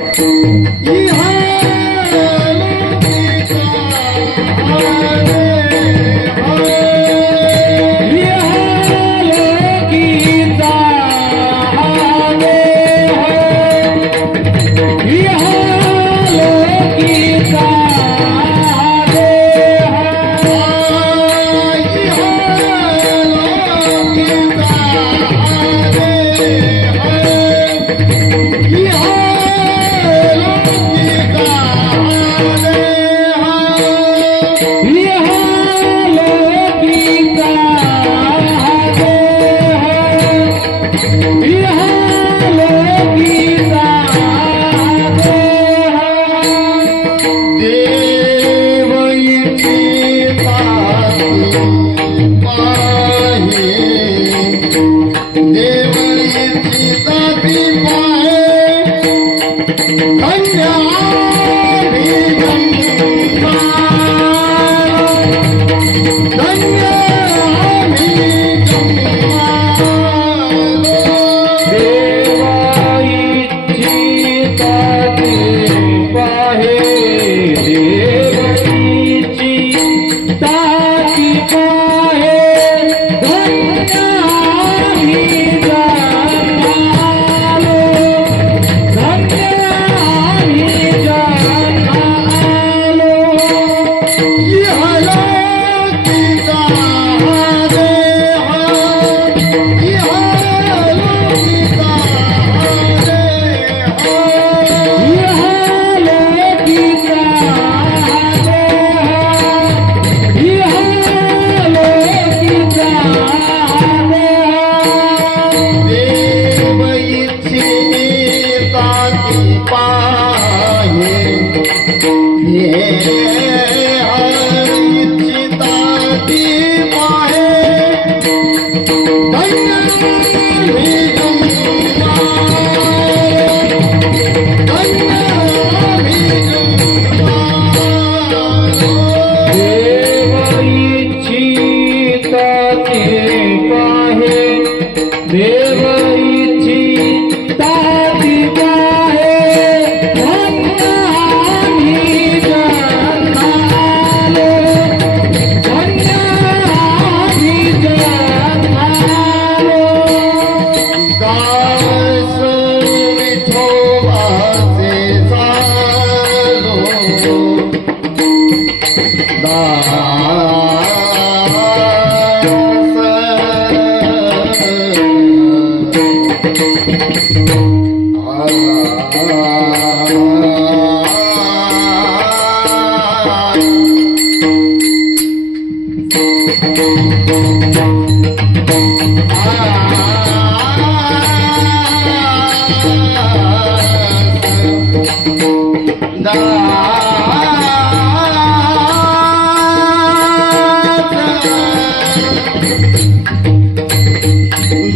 「一ん」Yeah. é.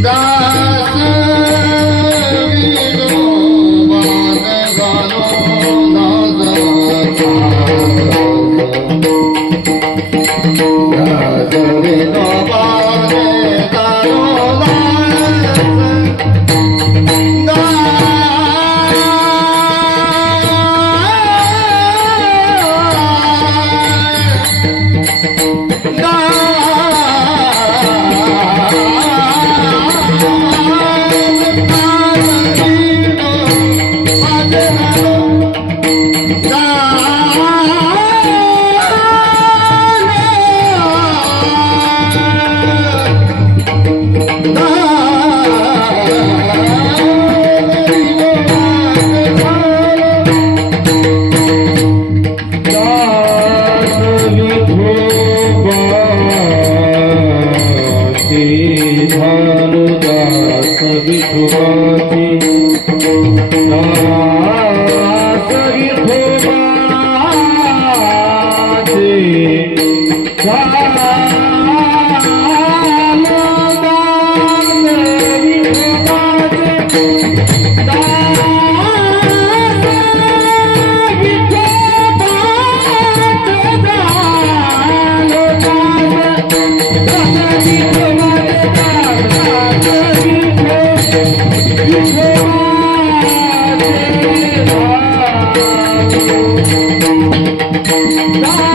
God. Hare Krishna Bye.